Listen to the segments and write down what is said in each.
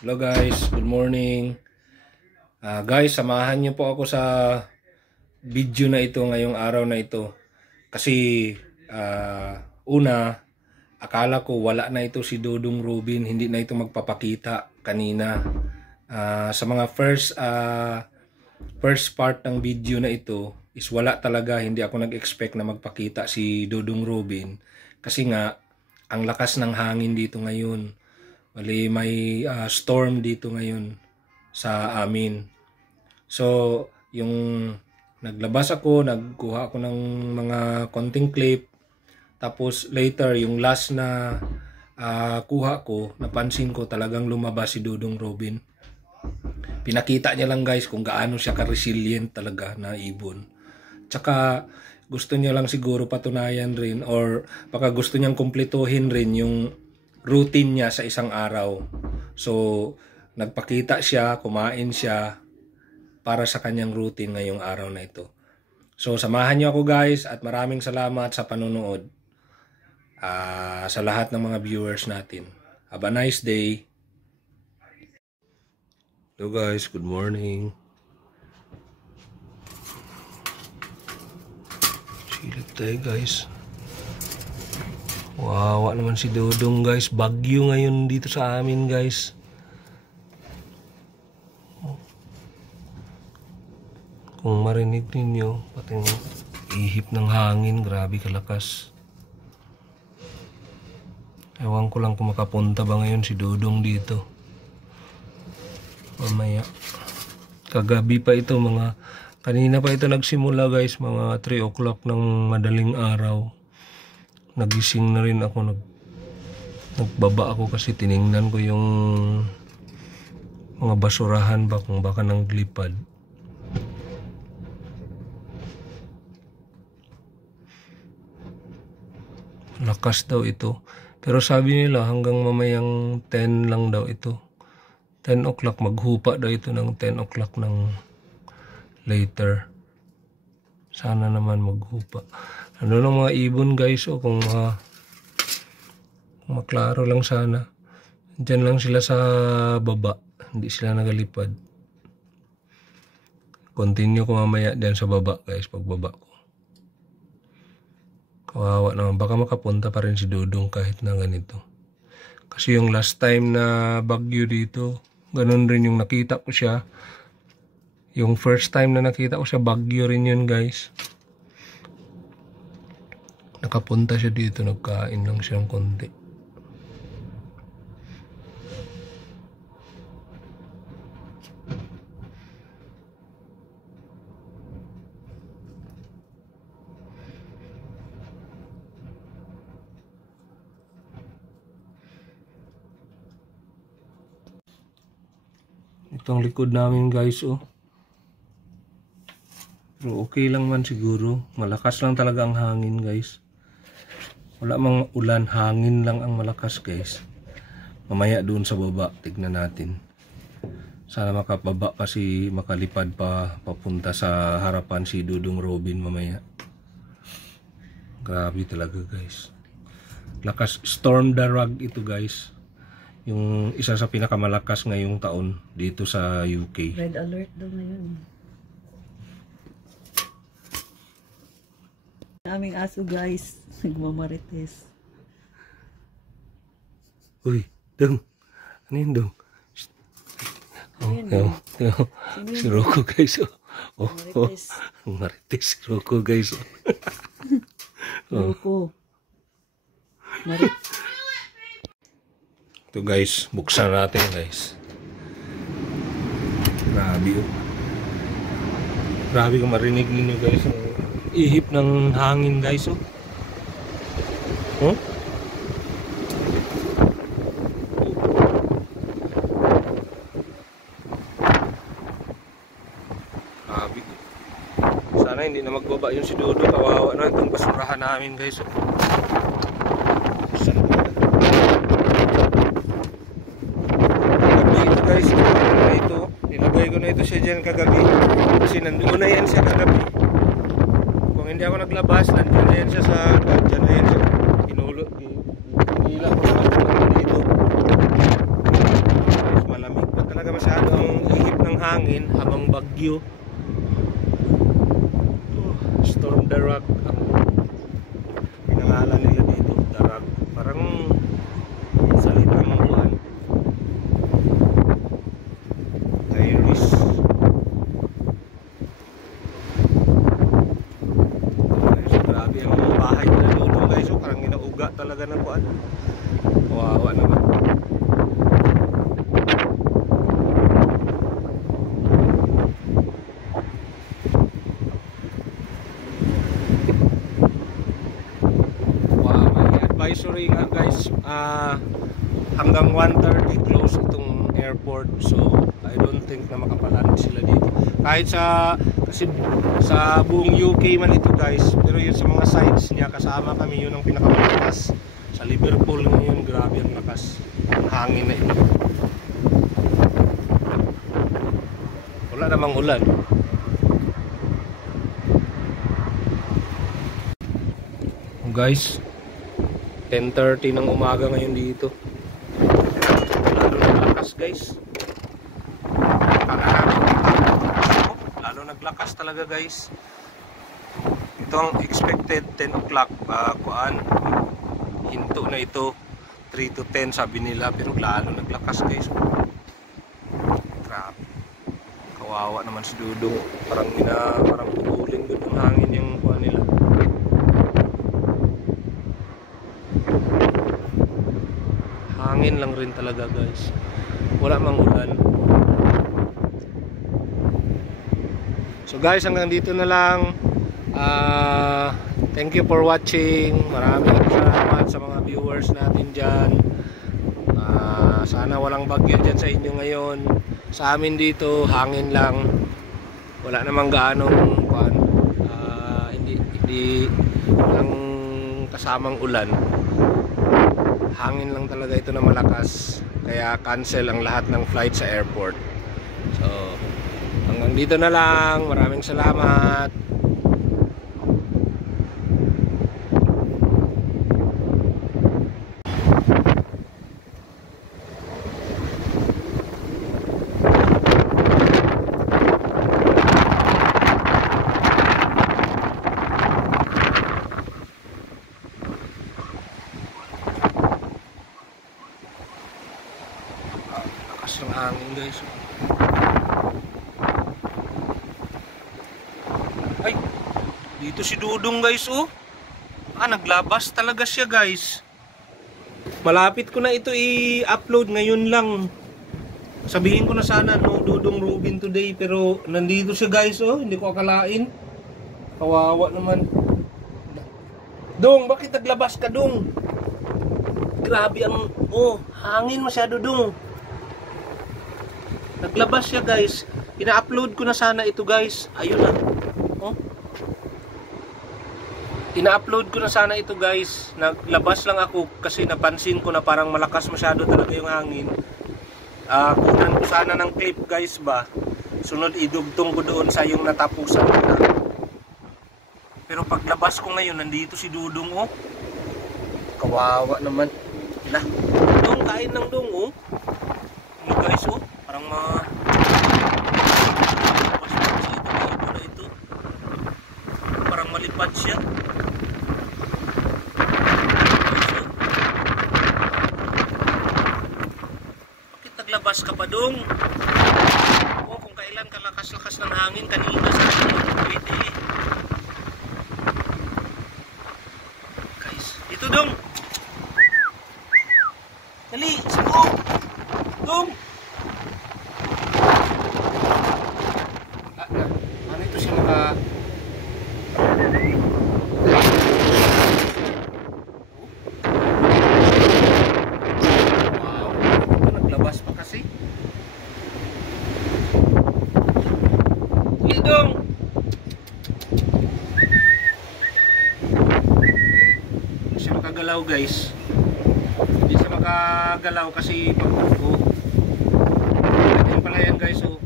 Hello guys, good morning. Guys, samahan niyo po ako sa video na ito ngayong araw na ito. Kasi una, akala ko wala na ito si Dodong Robin, hindi na ito magpapakita kanina. Sa mga first part ng video na ito is wala talaga, hindi ako nag-expect na magpakita si Dodong Robin. Kasi nga, ang lakas ng hangin dito ngayon. Bali, may storm dito ngayon sa amin. So, yung naglabas ako, nagkuha ako ng mga konting clip. Tapos later, yung last na kuha ko, napansin ko talagang lumabas si Dodong Robin. Pinakita niya lang guys kung gaano siya ka-resilient talaga na ibon. Tsaka gusto niya lang siguro patunayan rin or baka gusto niyang kumpletuhin rin yung routine niya sa isang araw. So, nagpakita siya, kumain siya para sa kanyang routine ngayong araw na ito. So, samahan niyo ako guys at maraming salamat sa panonood sa lahat ng mga viewers natin. Have a nice day. Hello guys, good morning. Silip tayo guys. Wawa naman si Dodong guys. Bagyo ngayon dito sa amin guys. Kung marinig ninyo, pati ihip ng hangin, grabe kalakas. Ewan ko lang kung makapunta ba ngayon si Dodong dito. Mamaya. Kagabi pa ito, kanina pa ito nagsimula guys, mga 3 o'clock ng madaling araw. Nagising na rin ako, nagbaba ako kasi tiningnan ko yung mga basurahan ba kung baka nanglipad. Lakas daw ito. Pero sabi nila hanggang mamayang 10 lang daw ito. 10 o'clock, maghupa daw ito ng 10 o'clock ng later. Sana naman maghupa. Ano lang mga ibon guys, kung maklaro lang sana. Diyan lang sila sa baba, hindi sila nagalipad. Continue ko mamaya diyan sa baba guys, pagbaba ko. Kawawa naman, baka makapunta pa rin si Dodong kahit na ganito. Kasi yung last time na bagyo dito, ganun rin yung nakita ko siya. Yung first time na nakita ko siya, bagyo rin yun guys. Nakapunta siya dito, nagkain lang siya ng konti. Itong likod namin guys, Pero okay lang man siguro. Malakas lang talaga ang hangin guys. Wala mang ulan, hangin lang ang malakas guys. Mamaya doon sa baba, tignan natin. Sana makababa kasi makalipad pa papunta sa harapan si Dodong Robin mamaya. Grabe talaga guys. Lakas, storm darag ito guys. Yung isa sa pinakamalakas ngayong taon dito sa UK. Red alert daw ngayon. Aming aso guys, nagmamarites. Uy, Dong. Ano yun, Dong? Si Rocco guys. Marites si Rocco guys. Rocco. Ito guys, buksan natin guys. Grabe kung marinig ninyo guys. Ihip ng hangin guys. Grabe. Sana hindi na magbaba yung si Dodo. Kawawa na itong basurahan namin guys. Guys, nilagay ko na ito siya dyan kagabi kasi nandoon na yan siya kagabi. Kung hindi ako naglabas, nandiyan na yan siya sa dyan na yan siya. Hinila ko na dito. Mas malamig. hangin habang bagyo. Storm Darag ang pinangalan nila dito. Darag, parang salitang buwan. Iris. Guys, grabe ang mga bahay nila dito guys. So, parang ginauga talaga ng buwan. Kawawa naman. Advisory nga guys, hanggang 1:30 close itong airport, so I don't think na makapaland sila dito kahit kasi sa buong UK man ito guys, pero yun sa mga sides niya kasama kami, yun ang pinakamalakas. Sa Liverpool ngayon, grabe ang lakas ng hangin na ito. Wala namang ulan. Guys, 10:30 ng umaga ngayon dito. Lalo naglakas guys. Lalo naglakas talaga guys. Ito ang expected 10 o'clock. Hinto na ito 3 to 10 sabi nila, pero lalo naglakas guys. Grabe. Kawawa naman si Dudong. Parang putulin doon ng hangin yung kuha nila. Hangin lang rin talaga guys, wala mang ulan. So guys, hanggang dito na lang. Thank you for watching. Maraming salamat sa mga viewers natin dyan. Sana walang bagyo dyan sa inyo ngayon. Sa amin dito hangin lang, wala namang gaanong hindi ang kasamang ulan. Hangin lang talaga ito na malakas, kaya cancel ang lahat ng flight sa airport. So hanggang dito na lang. Maraming salamat. Lakas ng hangin guys. Ay, dito si Dudong guys oh. Naglabas talaga siya guys. Malapit ko na ito i-upload ngayon lang. Sabihin ko na sana no Dudong Robin today, pero nandito siya guys oh. Hindi ko akalain. Kawawa naman. Dong, bakit naglabas ka Dong? Grabe ang hangin masyado Dong. Naglabas siya guys. Ina-upload ko na sana ito guys. Ayun na. Ina-upload ko na sana ito guys. Naglabas lang ako kasi napansin ko na parang malakas masyado talaga yung hangin. Kunan ko sana ng clip guys ba. Sunod idugtong ko doon sa yung natapusan ko na. Pero paglabas ko ngayon, nandito si Dudong oh. Kawawa naman. Lah, Dong, kain ng Dong oh. Ano guys oh, parang ito. Parang malipad siya. Bakit naglabas ka pa Dong? Kung kailan kalakas-lakas ng hangin kanina sa pwede. Guys, ito Dong. Dali, sako. Dong. Ano ito siya maka... Wow, ito naglabas pa kasi. Dali Dong. Hindi siya makagalaw guys. Hindi siya makagalaw kasi pagbuko. Ganyan pala yan guys oh.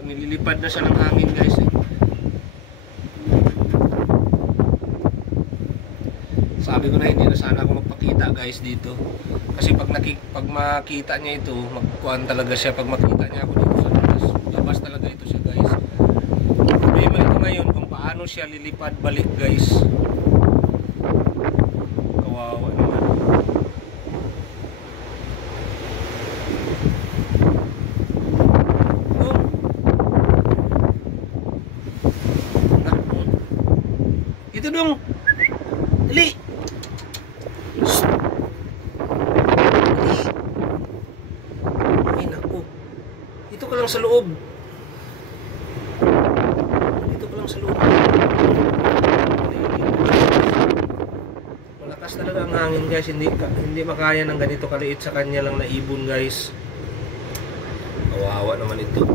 Nililipad na siya ng hangin guys eh. Sabi ko na hindi na sana ako magpakita guys dito. Kasi pag makita niya ito, magkuhan talaga siya pag makita niya ako dito sa labas. malakas talaga ito siya guys. Problema ito ngayon kung paano siya lilipad balik guys. Kawawa naman. Ito dong. Dali. Ay naku. Dito ka lang sa loob. Dito ka lang sa loob. Malakas talaga ang hangin guys. Hindi makaya ng ganito kaliit sa kanya lang na ibon guys. Kawawa naman ito.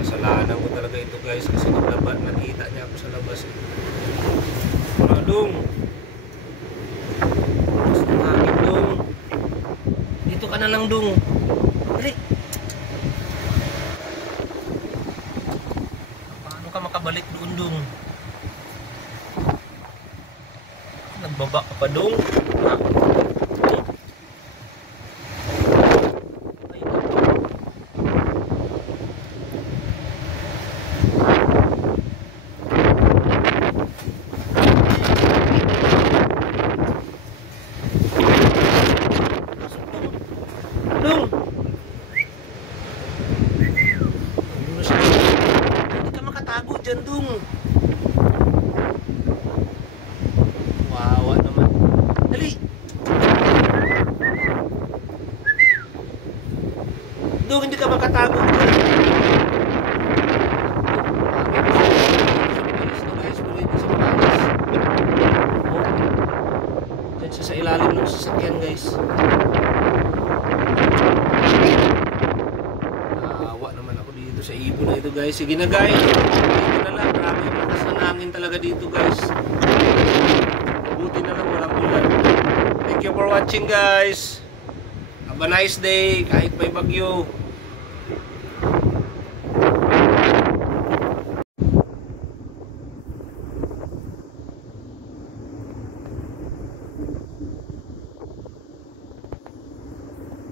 Kasalanan ko talaga ito guys kasi nakita niya ako sa labas. Dong. Gusto hangin dong. Dito ka na lang dong. Dali. Paano ka makabalik doon dong? Nagbaba ka pa dong. Dong. Hindi ka makatago dyan, Dong. Wawa naman. Dali. Dong, hindi ka makatago dyan. Dyan siya sa ilalim ng sasakyan, guys. Naman ako dito sa ibon na ito guys. Sige na guys. Dito na lang. Grabe yung lakas ng hangin talaga dito guys. Buti na lang walang ulan. Thank you for watching guys. Have a nice day kahit may bagyo.